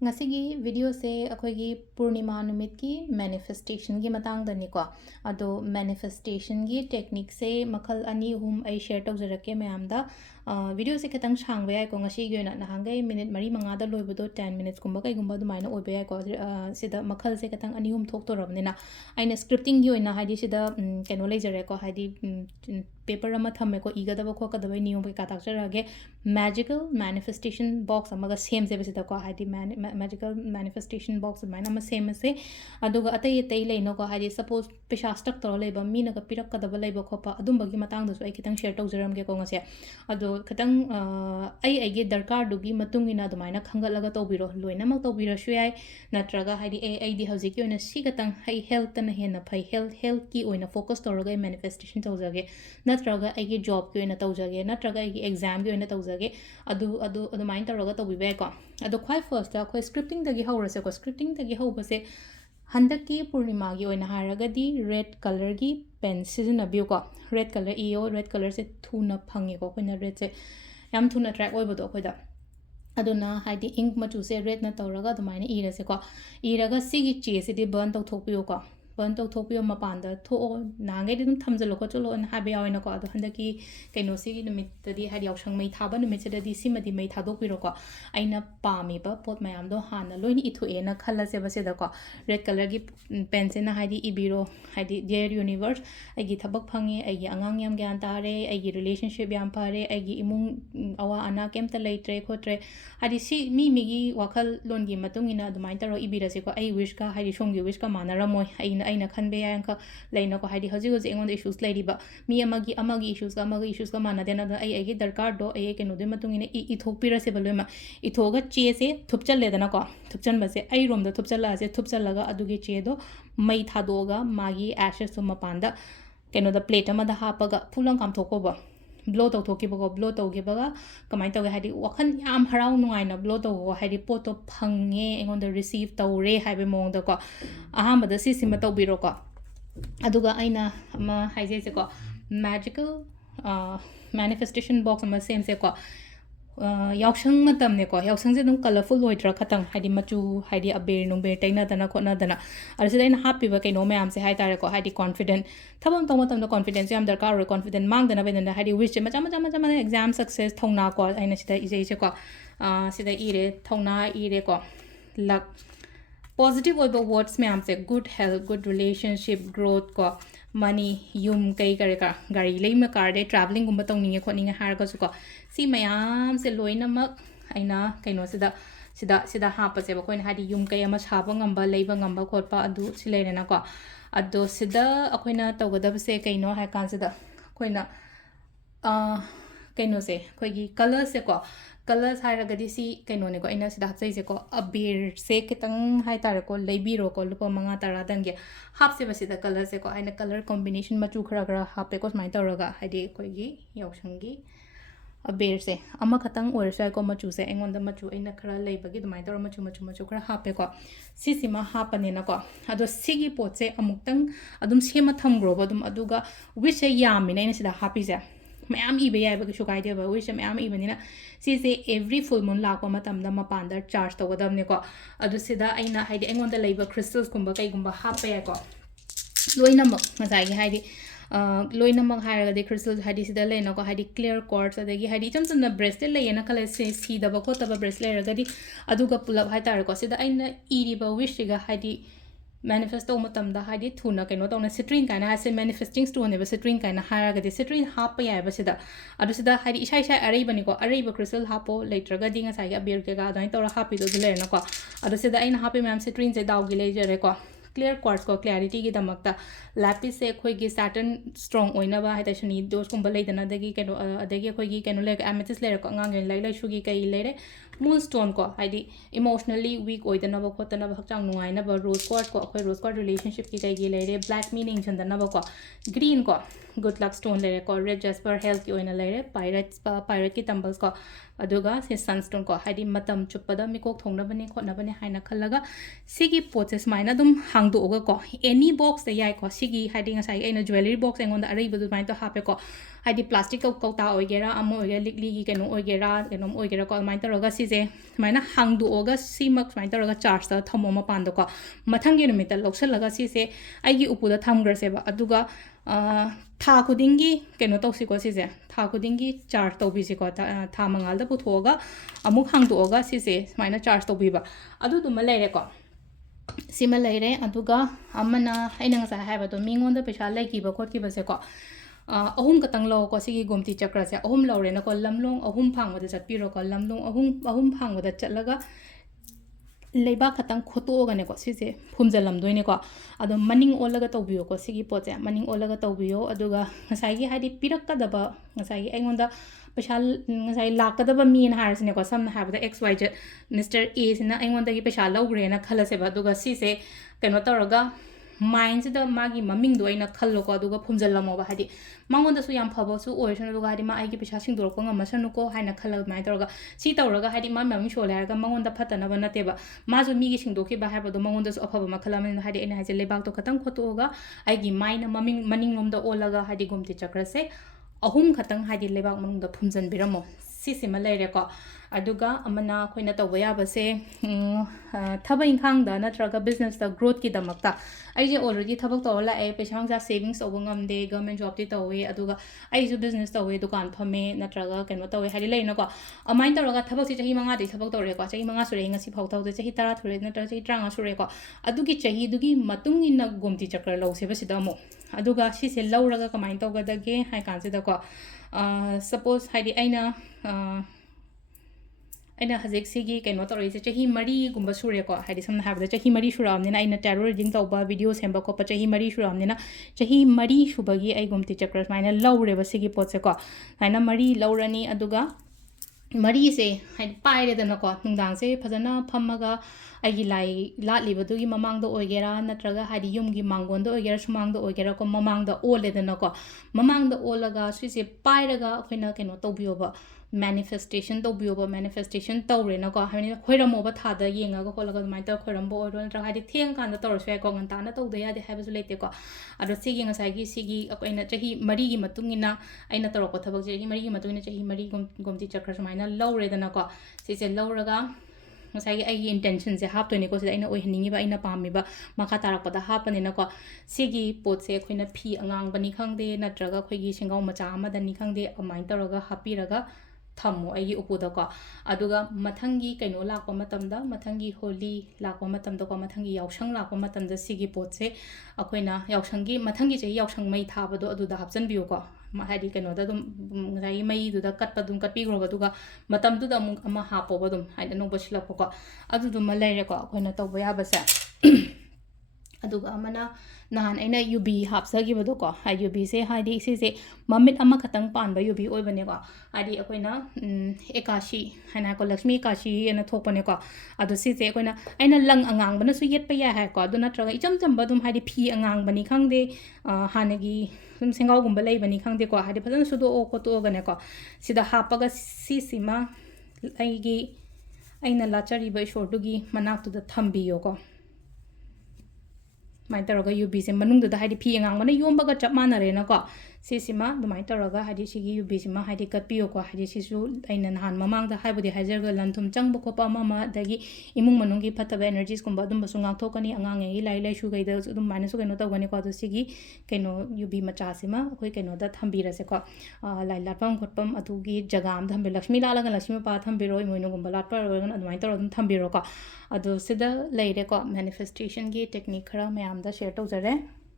Ngasigi video se akhoi Purnima numit ki manifestation gi matang dani ko ado manifestation gi technique se makhal ani hum ai share tok jarake mayam da video se khetang chang ba ko ngasi gi na hangai minute mari manga da loibo do 10 minutes kumba kai gumba du maina oi ba ko sida makhal se khetang ani hum thok to rabni na aina scripting gi oina haidi sida keno lei jare ko haidi paper ama thame ko iga da ko ka da bai niyom ka tak jarage magical manifestation box amaga same se besida ko haidi magical manifestation box maina ma same se aduga atai atai leino ko haidi suppose pesha stuck to leba mina ka pirak ka da leba khopa adum bagi matang da so ai kitang share tok jaram ge ko ngase ado kitang ai ge darkar dugi matung ina dumaina khangal laga to biro loina mak to biro shu ai natraga haidi ai di hauji ki oina si katang hai health na hena phai health ki oina focus to roga manifestation to jage natraga ai ge job ki oina to jage natraga ai ge exam ki oina to jage adu mind to roga to bibe ko ado khwai first da khoi scripting dagi hawrase ko scripting dagi hawbase handaki purnima gi oina haragadi red color gi pen season abiu ko red color eo red color se thuna phangi ko koina red se yam thuna track oibodo khoida aduna haidi ink machu se red na tawraga dumaina irase ko iraga sigi che se di burn to thokpiu ko burn to thokpiu mapanda tho nangai dum thamjalo ko cholo na habe yaina ko adu handaki kaino sigi numit di haidi yaoshang mai thaba numit se di simadi mai thadokpiro ko aina pami ba pot mayam do hana loini ithu ena khala se base da ko red color gi pen se na haidi ibiro haidi dear universe agi thabak phangi agi angang yam gyan tare agi relationship yam pare agi imung awa ana kemta leitre khotre haidi si mi gi wakhal lon gi matung ina dumai taro ibira se ko ai wish ka haidi shong gi wish ka manara moi aina khanbe yan ka leina ko haidi hoji hoji engon issues leiri ba mi amagi issues ka mana dena ai gi darkar do ai ke no de matung ina I thokpira se balema I thoga che se thupchal le dana ko thupchan ba se ai rom da thupchal la se thupchal laga adugi che do mai thadoga magi ashes to mapanda keno da plate ama da hapaga phulang kam thoko ba blow to thoki ba blow to ge ba kamai to ge hadi wakhan yam harau nuai na blow to go hadi pot to phange engon da receive to re haibe mong da ko aham da si sima to biro ko aduga aina ama haije se ko magical manifestation box ama same se ko yaoshang matam ne ko yaoshang je dum colorful oidra khatang haidi machu haidi aber nung be taina dana khona dana arsida ina happy ba kaino mayam se hai tare ko haidi confident thabam to matam da confidence yam darkar ro confident mang dana be dana haidi wish macha macha exam success thongna ko aina sida ije je ko sida ire thongna ire ko luck positive oiba words mayam se good health good relationship growth ko money yum kai kare ka gari leima car de traveling gumba tongninge khoninge har ka su ko si mayam se loina mak aina kaino sida ha pa se ba koina hadi yum kai ama chaba ngamba leiba ngamba khotpa adu silere na ko ado sida akoina tawgada se kaino ha kan sida koina kaino se khoigi color se ko colors hairagadi si kaino ne ko ina sida hapsai se ko abir se kitang hai tar ko leibiro ko lupa manga tara dange hap se basida color se ko aina color combination machu khara khara hape ko smai taraga haidi koigi yaoshangi abir se ama khatang orsai ko machu se engon da machu aina khara leibagi dumai tar machu khara hape ko sisima hapane na ko ado sigi pot se amuktang adum sema thamgro badum aduga wish yamina ina sida happy se mayam ibe yai ba shu kai de ba wish mayam ibenina si se every full moon lakwa matam da mapanda charge to gadam ne ko adu sida aina haidi engon da leiba crystals kumba kai gumba hape ya ko loina mak ngasai gi haidi loina mak hairaga de crystals haidi sida leina ko haidi clear quartz adagi haidi cham cham na bracelet leina kala se si da ba ko ta ba bracelet raga di aduga pulap hai tar ko sida aina iri ba wish ga haidi manifest to matam da haidi thuna kaino tawna citrine kaina ha se manifesting stone ba citrine kaina haraga de citrine hapa ya ba sida adu sida haidi isai arei bani ko arei ba crystal hapo leitraga dinga sai ga beer ke ga dai tawra happy do le na ko adu sida aina happy ma'am citrine se dawgi le jare ko clear quartz ko clarity gi damakta lapis se khoi gi saturn strong oina ba haita shani dos kumba leidana dagi kaino adagi khoi gi kaino le amethyst le ko ngang lai lai shugi kai lere moonstone ko haidi emotionally weak oidana ba khotana ba hakchang nungai na ba rose quartz ko khoi rose quartz relationship ki kai gi lere black meaning chandana ba ko green ko good luck stone lere ko red jasper health ki oina lere pirate ki tumbles ko aduga se sunstone ko haidi matam chupada mikok thongna bani khotna bani haina khallaga sigi process maina dum hangdo ga ko any box da yai ko sigi haidi ngasai aina jewelry box engon da arei bu mai to hape ko ꯍꯥꯏꯗꯤ plastic ꯀꯧꯇꯥ ꯑꯣꯏꯒꯦꯔꯥ ꯑꯃ ꯑꯣꯏꯒꯦꯔꯥ ꯂꯤꯛꯂꯤꯒꯤ ꯀꯩꯅꯣ ꯑꯣꯏꯒꯦꯔꯥ ꯀꯩꯅꯣꯝ ꯑꯣꯏꯒꯦꯔꯥꯀꯣ ꯑꯗꯨꯃꯥꯏꯅ ꯇꯧꯔꯒ ꯁꯤꯁꯦ ꯁꯨꯃꯥꯏꯅ ꯍꯥꯡꯗꯣꯛꯑꯒ ꯁꯤꯃꯛ ꯁꯨꯃꯥꯏꯅ ꯇꯧꯔꯒ ꯆꯥꯔꯖꯇ ꯊꯝꯃꯣ ꯃꯄꯥꯟꯗꯀꯣ ꯃꯊꯪꯒꯤ ꯅꯨꯃꯤꯠꯇ ꯂꯧꯁꯜꯂꯒ ꯁꯤꯁꯦ ꯑꯩꯒꯤ ꯎꯄꯨꯗ ꯊꯝꯈ꯭ꯔꯁꯦꯕ ꯑꯗꯨꯒ ꯊꯥ ꯈꯨꯗꯤꯡꯒꯤ ꯀꯩꯅꯣ ꯇꯧꯁꯤꯀꯣ ꯁꯤꯁꯦ ꯊꯥ ꯈꯨꯗꯤꯡꯒꯤ ꯆꯥꯔꯖ ꯇꯧꯕꯤꯁꯤꯀꯣ ꯊꯥ ꯃꯉꯥꯜꯗ ꯄꯨꯊꯣꯛꯑꯒ ꯑꯃꯨꯛ ꯍꯥꯡꯗꯣꯛꯑꯒ ꯁꯤꯁꯦ ꯁꯨꯃꯥꯏꯅ ꯆꯥꯔꯖ ꯇꯧꯕꯤꯕ ꯑꯗꯨꯗꯨꯃ ꯂꯩꯔꯦꯀꯣ ꯁꯤꯃ ꯂꯩꯔꯦ ꯑꯗꯨꯒ ꯑꯃꯅ ꯑꯩꯅ ꯉꯁꯥꯏ ꯍꯥꯏꯕꯗꯣ ꯃꯤꯉꯣꯟꯗ ꯄꯩꯁꯥ ꯂꯩꯈꯤꯕ ꯈꯣꯠꯈꯤꯕꯁꯦꯀꯣ ꯑꯍꯨꯝ ꯈꯛꯇꯪ ꯂꯧꯀꯣ ꯁꯤꯒꯤ ꯒꯣꯝꯇꯤ ꯆꯀ꯭ꯔꯁꯦ ꯑꯍꯨꯝ ꯂꯧꯔꯦꯅꯀꯣ ꯂꯝꯂꯣꯡ ꯑꯍꯨꯝ ꯐꯥꯡꯕꯗ ꯆꯠꯄꯤꯔꯣꯀꯣ ꯂꯝꯂꯣꯡ ꯑꯍꯨꯝ ꯐꯥꯡꯕꯗ ꯆꯠꯂꯒ ꯂꯩꯕꯥꯛ ꯈꯛꯇꯪ ꯈꯣꯠꯇꯣꯛꯑꯒꯅꯦꯀꯣ ꯁꯤꯁꯦ ꯐꯨꯝꯖꯤꯜꯂꯝꯗꯣꯏꯅꯦꯀꯣ ꯑꯗꯣ ꯃꯅꯤꯡ ꯑꯣꯜꯂꯒ ꯇꯧꯕꯤꯌꯣꯀꯣ ꯁꯤꯒꯤ ꯄꯣꯠꯁꯦ ꯃꯅꯤꯡ ꯑꯣꯜꯂꯒ ꯇꯧꯕꯤꯌꯣ ꯑꯗꯨꯒ ꯉꯁꯥꯏꯒꯤ ꯍꯥꯏꯗꯤ ꯄꯤꯔꯛꯀꯗꯕ ꯉꯁꯥꯏꯒꯤ ꯑꯩꯉꯣꯟꯗ ꯄꯩꯁꯥ ꯉꯁꯥꯏ ꯂꯥꯛꯀꯗꯕ ꯃꯤꯅ ꯍꯥꯏꯔꯁꯤꯅꯦꯀꯣ ꯁꯝꯅ ꯍꯥꯏꯔꯕꯗ ꯑꯦꯛꯁ ꯋꯥꯏ ꯖꯦꯠ ꯃꯤꯁꯇꯔ ꯑꯦꯁꯤꯅ ꯑꯩꯉꯣꯟꯗꯒꯤ ꯄꯩꯁꯥ ꯂꯧꯈ꯭ꯔꯦꯅ ꯈꯜꯂꯁꯦꯕ ꯑꯗꯨꯒ ꯁꯤꯁꯦ ꯀꯩꯅꯣ ꯇꯧꯔꯒ ꯃꯥꯏꯟꯁꯤꯗ ꯃꯥꯒꯤ ꯃꯃꯤꯡꯗꯣ ꯑꯩꯅ ꯈꯜꯂꯣꯀꯣ ꯑꯗꯨꯒ ꯐꯨꯝꯖꯤꯜꯂꯝꯃꯣꯕ ꯍꯥꯏꯗꯤ ꯃꯉꯣꯟꯗꯁꯨ ꯌꯥꯝ ꯐꯕꯁꯨ ꯑꯣꯏꯔꯁꯅꯨ ꯑꯗꯨꯒ ꯍꯥꯏꯗꯤ ꯃꯥ ꯑꯩꯒꯤ ꯄꯩꯁꯥ ꯁꯤꯡꯗꯣꯔꯛꯄ ꯉꯝꯃꯁꯅꯨꯀꯣ ꯍꯥꯏꯅ ꯈꯜꯂꯒ ꯑꯗꯨꯃꯥꯏꯅ ꯇꯧꯔꯒ ꯁꯤ ꯇꯧꯔꯒ ꯍꯥꯏꯗꯤ ꯃꯥ ꯃꯃꯤꯡ ꯁꯣꯜꯂꯦ ꯍꯥꯏꯔꯒ ꯃꯉꯣꯟꯗ ꯐꯠꯇꯅꯕ ꯅꯠꯇꯦꯕ ꯃꯥꯁꯨ ꯃꯤꯒꯤ ꯁꯤꯡꯗꯣꯛꯈꯤꯕ ꯍꯥꯏꯕꯗꯣ ꯃꯉꯣꯟꯗꯁꯨ ꯑꯐꯕ ꯃꯈꯜ ꯑꯃꯅꯤꯅ ꯍꯥꯏꯗꯤ ꯑꯩꯅ ꯍꯥꯏꯁꯦ ꯂꯩꯕꯥꯛꯇꯣ ꯈꯇꯪ ꯈꯣꯠꯇꯣꯛꯑꯒ ꯑꯩꯒꯤ ꯃꯥꯏꯅ ꯃꯅꯤꯡꯂꯣꯝꯗ ꯑꯣꯜꯂꯒ ꯍꯥꯏꯗꯤ ꯒꯣꯝꯇꯤ ꯆꯀ꯭ꯔꯁꯦ ꯑꯍꯨꯝ ꯈꯛꯇꯪ ꯍꯥꯏꯗꯤ ꯂꯩꯕꯥꯛ ꯃꯅꯨꯡꯗ ꯐꯨꯝꯖꯤꯟꯕꯤꯔꯝꯃꯣ ꯁꯤꯁꯤꯃ ꯂꯩꯔꯦꯀꯣ ꯑꯗꯨꯒ ꯑꯃꯅ ꯑꯩꯈꯣꯏꯅ ꯇꯧꯕ ꯌꯥꯕꯁꯦ ꯊꯕꯛ ꯏꯪꯈꯥꯡꯗ ꯅꯠꯇ꯭ꯔꯒ ꯕꯤꯖꯤꯅꯦꯁꯇ ꯒ꯭ꯔꯣꯠꯀꯤꯗꯃꯛꯇ ꯑꯩꯁꯦ ꯑꯣꯜꯔꯦꯗꯤ ꯊꯕꯛ ꯇꯧꯔ ꯂꯥꯛꯑꯦ ꯄꯩꯁꯥ ꯅꯨꯡꯁꯥ ꯁꯦꯚꯤꯡꯁ ꯇꯧꯕ ꯉꯝꯗꯦ ꯒꯃꯦꯟ ꯖꯣꯕꯇꯤ ꯇꯧꯋꯦ ꯑꯗꯨꯒ ꯑꯩꯁꯨ ꯕꯤꯖꯤꯅꯦꯁ ꯇꯧꯋꯦ ꯗꯨꯀꯥꯟ ꯐꯝꯃꯦ ꯅꯠꯇ꯭ꯔꯒ ꯀꯩꯅꯣ ꯇꯧꯋꯦ ꯍꯥꯏꯗꯤ ꯂꯩꯅꯀꯣ ꯑꯗꯨꯃꯥꯏꯅ ꯇꯧꯔꯒ ꯊꯕꯛꯁꯦ ꯆꯍꯤ 5ꯗꯤ ꯊꯕꯛ ꯇꯧꯔꯦꯀꯣ ꯆꯍꯤ 5 ꯁꯨꯔꯦ ꯉꯁꯤ ꯐꯥꯎ ꯇꯧꯗꯦ ꯆꯍꯤ 10 ꯁꯨꯔꯦ ꯅꯠꯇ꯭ꯔꯒ ꯆꯍꯤ 50 ꯁꯨꯔꯦꯀꯣ ꯑꯗꯨꯒꯤ ꯆꯍꯤꯗꯨꯒꯤ ꯃꯇꯨꯡ ꯏꯟꯅ ꯒꯣꯝꯇꯤ ꯆꯀ꯭ꯔ ꯂꯧꯁꯦꯕ ꯁꯤꯗ ꯑꯃꯨꯛ ꯑꯗꯨꯒ ꯁꯤꯁꯦ ꯂꯧꯔꯒ ꯀꯃꯥꯏꯅ ꯇꯧꯒꯗꯒꯦ ꯍꯥꯏ ꯀꯥꯟꯁꯤꯗꯀꯣ ꯁꯄꯣꯁ ꯍꯥꯏꯗꯤ ꯑꯩꯅ ꯍꯧꯖꯤꯛ ꯁꯤꯒꯤ ꯀꯩꯅꯣ ꯇꯧꯔꯛꯏꯁꯦ ꯆꯍꯤ 4ꯒꯨꯝꯕ ꯁꯨꯔꯦꯀꯣ ꯍꯥꯏꯗꯤ ꯁꯝꯅ ꯍꯥꯏꯔꯕꯗ ꯆꯍꯤ 4 ꯁꯨꯔꯛꯑꯕꯅꯤ나 ꯑꯩꯅ ꯇꯦꯔꯣ ꯔꯤꯗꯤꯡ ꯇꯧꯕ ꯚꯤडिꯑꯣ ꯁꯦꯝꯕ ꯈꯣꯠꯄ ꯆꯍꯤ 4 ꯁꯨꯔꯛꯑꯕꯅꯤना ꯆꯍꯤ 4 ꯁꯨꯕꯒꯤ ꯑꯩ ꯒꯣꯝꯇꯤ ꯆꯀ꯭ꯔ ꯁꯨꯃꯥꯏꯅ ꯂꯧꯔꯦꯕ ꯁꯤꯒꯤ ꯄꯣꯠꯁꯦꯀꯣ ꯁꯨꯃꯥꯏꯅ 4 ꯂꯧꯔꯅꯤ ꯑꯗꯨꯒ 4ꯁꯦ ꯍꯥꯏꯗꯤ ꯄꯥꯏꯔꯦꯗꯅꯀꯣ ꯅꯨꯡꯗꯥꯡꯁꯦ ꯐꯖꯅ ꯐꯝꯃꯒ ꯑꯩꯒꯤ ꯂꯥꯏ ꯂꯥꯠꯂꯤꯕꯗꯨꯒꯤ ꯃꯃꯥꯡꯗ ꯑꯣꯏꯒꯦꯔꯥ ꯅꯠꯇ꯭ꯔꯒ ꯍꯥꯏꯗꯤ ꯌꯨꯝꯒꯤ ꯃꯥꯡꯒꯣꯟꯗ ꯑꯣꯏꯒꯦꯔꯥ ꯁꯨꯃꯥꯡꯗ ꯑꯣꯏꯒꯦꯔꯥꯀꯣ ꯃꯃꯥꯡꯗ ꯑꯣꯜꯂꯦꯗꯅꯀꯣ ꯃꯃꯥꯡꯗ ꯑꯣꯜꯂꯒ ꯁꯤꯁꯦ ꯄꯥꯏꯔꯒ ꯑꯩꯈꯣꯏꯅ ꯀꯩꯅꯣ ꯇꯧꯕꯤꯌꯣꯕ ꯃꯦꯅꯤꯐꯦꯁꯇꯦꯁꯟ ꯇꯧꯕꯤꯌꯣꯕ ꯃꯦꯅꯤꯐꯦꯁꯇꯦꯁꯟ ꯇꯧꯔꯦꯅꯀꯣ ꯍꯥꯏꯕꯅꯤꯅ ꯈꯣꯏꯔꯝꯃꯣꯕ ꯊꯥꯗ ꯌꯦꯡꯉꯒ ꯈꯣꯠꯂꯒ ꯑꯗꯨꯃꯥꯏꯅ ꯇꯧꯔ ꯈꯣꯏꯔꯝꯕ ꯑꯣꯏꯔꯣ ꯅꯠꯇ꯭ꯔꯒ ꯍꯥꯏꯗꯤ ꯊꯦꯡꯀꯥꯟꯗ ꯇꯧꯔꯁꯨ ꯌꯥꯏꯀꯣ ꯉꯟꯇꯥꯅ ꯇꯧꯗ ꯌꯥꯗꯦ ꯍꯥꯏꯕꯁꯨ ꯂꯩꯇꯦꯀꯣ ꯑꯗꯣ ꯁꯤꯒꯤ ꯉꯁꯥꯏꯒꯤ ꯁꯤꯒꯤ ꯑꯩꯅ ꯆꯍꯤ 4ꯒꯤ ꯃꯇꯨꯡ ꯏꯟꯅ ꯑꯩꯅ ꯇꯧꯔꯛꯄ ꯊꯕꯛꯁꯦ ꯆꯍꯤ 4ꯒꯤ ꯃꯇꯨꯡ ꯏꯟꯅ ꯆꯍꯤ 4 ꯒꯣꯝꯇꯤ ꯆꯀ꯭ꯔ ꯁꯨꯃꯥꯏꯅ ꯂꯧꯔꯦꯗꯅꯀꯣ ꯁꯤꯁꯦ ꯂꯧꯔꯒ ꯉꯁꯥꯏꯒꯤ ꯑꯩꯒꯤ ꯏꯟꯇꯦꯟꯁꯟꯁꯦ ꯍꯥꯞꯇꯣꯏꯅꯦꯀꯣ ꯁꯤꯗ ꯑꯩꯅ ꯑꯣꯏꯍꯟꯅꯤꯡꯉꯤꯕ ꯑꯩꯅ ꯄꯥꯝꯃꯤꯕ ꯃꯈꯥ ꯇꯥꯔꯛꯄꯗ ꯍꯥꯞꯄꯅꯤꯅꯀꯣ ꯁꯤꯒꯤ ꯄꯣꯠꯁꯦ ꯑꯩꯈꯣꯏꯅ ꯐꯤ ꯑꯉꯥꯡꯕꯅꯤ ꯈꯪꯗꯦ ꯅꯠꯇ꯭ꯔꯒ ꯑꯩꯈꯣꯏꯒꯤ ꯁꯦꯡꯒꯥꯎ ꯃꯆꯥ ꯑꯃꯗꯅꯤ ꯈꯪꯗꯦ ꯑꯗꯨꯃꯥꯏꯅ ꯇꯧꯔꯒ ꯍꯥꯞꯄꯤꯔꯒ ꯊꯝꯃꯣ ꯑꯩꯒꯤ ꯎꯄꯨꯗꯀꯣ ꯑꯗꯨꯒ ꯃꯊꯪꯒꯤ ꯀꯩꯅꯣ ꯂꯥꯛꯄ ꯃꯇꯝꯗ ꯃꯊꯪꯒꯤ ꯍꯣꯂꯤ ꯂꯥꯛꯄ ꯃꯇꯝꯗꯀꯣ ꯃꯊꯪꯒꯤ ꯌꯥꯎꯁꯪ ꯂꯥꯛꯄ ꯃꯇꯝꯗ ꯁꯤꯒꯤ ꯄꯣꯠꯁꯦ ꯑꯩꯈꯣꯏꯅ ꯌꯥꯎꯁꯪꯒꯤ ꯃꯊꯪꯒꯤ ꯆꯍꯤ ꯌꯥꯎꯁꯪ ꯃꯩ ꯊꯥꯕꯗꯣ ꯑꯗꯨꯗ ꯍꯥꯞꯆꯤꯟꯕꯤꯌꯨꯀꯣ ꯍꯥꯏꯗꯤ ꯀꯩꯅꯣꯗ ꯑꯗꯨꯝ ꯉꯁꯥꯏꯒꯤ ꯃꯩꯗꯨꯗ ꯀꯠꯄ ꯑꯗꯨꯝ ꯀꯠꯄꯤꯈ꯭ꯔꯣꯕ ꯑꯗꯨꯒ ꯃꯇꯝꯗꯨꯗ ꯑꯃꯨꯛ ꯑꯃ ꯍꯥꯞꯄꯣꯕ ꯑꯗꯨꯝ ꯍꯥꯏꯗꯤ ꯑꯅꯧꯕ ꯁꯤꯜꯂꯛꯄꯀꯣ ꯑꯗꯨꯗꯨꯃ ꯂꯩꯔꯦꯀꯣ ꯑꯩꯈꯣꯏꯅ ꯇꯧꯕ ꯌꯥꯕꯁꯦ ꯑꯗꯨꯒ ꯑꯃꯅ ꯅꯍꯥꯟ ꯑꯩꯅ ꯌꯨꯕꯤ ꯍꯥꯞꯆꯈꯤꯕꯗꯣꯀꯣ ꯌꯨꯕꯤꯁꯦ ꯍꯥꯏꯗꯤ ꯁꯤꯁꯦ ꯃꯃꯤꯠ ꯑꯃꯈꯛꯇꯪ ꯄꯥꯟꯕ ꯌꯨꯕꯤ ꯑꯣꯏꯕꯅꯦꯀꯣ ꯍꯥꯏꯗꯤ ꯑꯩꯈꯣꯏꯅ ꯑꯦꯀꯥꯁꯤ ꯍꯥꯏꯅꯀꯣ ꯂꯛꯁꯃꯤ ꯑꯦꯀꯥꯁꯤ ꯑꯅ ꯊꯣꯛꯄꯅꯦꯀꯣ ꯑꯗꯣ ꯁꯤꯁꯦ ꯑꯩꯅ ꯂꯪ ꯑꯉꯥꯡꯕꯅꯁꯨ ꯌꯦꯠꯄ ꯌꯥꯏ ꯍꯥꯏꯀꯣ ꯑꯗꯨ ꯅꯠꯇ꯭ꯔꯒ ꯏꯆꯝ ꯆꯝꯕ ꯑꯗꯨꯝ ꯍꯥꯏꯗꯤ ꯐꯤ ꯑꯉꯥꯡꯕꯅꯤ ꯈꯪꯗꯦ ꯍꯥꯟꯅꯒꯤ ꯁꯨꯝ ꯁꯦꯡꯒꯥꯎꯒꯨꯝꯕ ꯂꯩꯕꯅꯤ ꯈꯪꯗꯦꯀꯣ ꯍꯥꯏꯗꯤ ꯐꯖꯅ ꯁꯨꯗꯣꯛꯑꯣ ꯈꯣꯠꯇꯣꯛꯑꯒꯅꯦꯀꯣ ꯁꯤꯗ ꯍꯥꯞꯄꯒ ꯁꯤꯁꯤꯃ ꯑꯩꯅ ꯂꯥꯠꯆꯔꯤꯕ ꯏꯁꯣꯔꯗꯨꯒꯤ ꯃꯅꯥꯛꯇꯨꯗ ꯊꯝꯕꯤꯌꯣꯀꯣ ꯁꯨꯃꯥꯏꯅ ꯇꯧꯔꯒ ꯌꯨꯕꯤꯁꯦ ꯃꯅꯨꯡꯗꯨꯗ ꯍꯥꯏꯗꯤ ꯐꯤ ꯑꯉꯥꯡꯕꯅ ꯌꯣꯝꯕꯒ ꯆꯞ ꯃꯥꯟꯅꯔꯦꯅꯀꯣ ꯁꯤꯁꯤꯃ ꯑꯗꯨꯃꯥꯏꯅ ꯇꯧꯔꯒ ꯍꯥꯏꯗꯤ ꯁꯤꯒꯤ ꯌꯨꯕꯤꯁꯤꯃ ꯍꯥꯏꯗꯤ ꯀꯠꯄꯤꯌꯣꯀꯣ ꯍꯥꯏꯗꯤ ꯁꯤꯁꯨ ꯑꯩꯅ ꯅꯍꯥꯟ ꯃꯃꯥꯡꯗ ꯍꯥꯏꯖꯔꯒ ꯂꯟ ꯊꯨꯝ ꯆꯪꯕ ꯈꯣꯠꯄ ꯑꯃ ꯑꯗꯒꯤ ꯏꯃꯨꯡ ꯃꯅꯨꯡꯒꯤ ꯐꯠꯇꯕ ꯑꯦꯅꯔꯖꯤꯁꯀꯨꯝꯕ ꯑꯗꯨꯝꯕꯁꯨ ꯉꯥꯛꯊꯣꯛꯀꯅꯤ ꯑꯉꯥꯡꯉꯩꯒꯤ ꯂꯥꯏꯔꯤꯛ ꯂꯥꯏꯁꯨꯈꯩꯗꯁꯨ ꯑꯗꯨꯃꯥꯏꯅꯁꯨ ꯀꯩꯅꯣ ꯇꯧꯒꯅꯤꯀꯣ ꯑꯗꯣ ꯁꯤꯒꯤ ꯀꯩꯅꯣ ꯌꯨꯕꯤ ꯃꯆꯥꯁꯤꯃ ꯑꯩꯈꯣꯏ ꯀꯩꯅꯣꯗ ꯊꯝꯕꯤꯔꯁꯦꯀꯣ ꯂꯥꯏ ꯂꯥꯠꯐꯝ ꯈꯣꯠꯐꯝ ꯑꯗꯨꯒꯤ ꯖꯒꯥ ꯑꯃ ꯊꯝꯕꯤꯔꯣ ꯂꯛꯁꯃꯤ ꯂꯥꯠꯂꯒ ꯂꯛꯁꯃꯤ ꯃꯄꯥ ꯊꯝꯕꯤꯔꯣ ꯏꯃꯣꯏꯅꯨꯒꯨꯝꯕ ꯂꯥꯠꯄ ꯑꯣꯏꯔꯒꯅ ꯑꯗꯨꯃꯥꯏꯅ ꯇꯧꯔꯒ ꯑꯗꯨꯝ ꯊꯝꯕꯤꯔꯣꯀꯣ ꯑꯗꯣ ꯁꯤꯗ ꯂꯩꯔꯦꯀꯣ ꯃꯦꯅꯤꯐꯦꯁꯇꯦꯁꯟꯒꯤ ꯇꯦꯛꯅꯤꯛ ꯈꯔ ꯃꯌꯥꯝꯗ ꯁꯦꯌꯔ ꯇꯧꯖꯔꯦ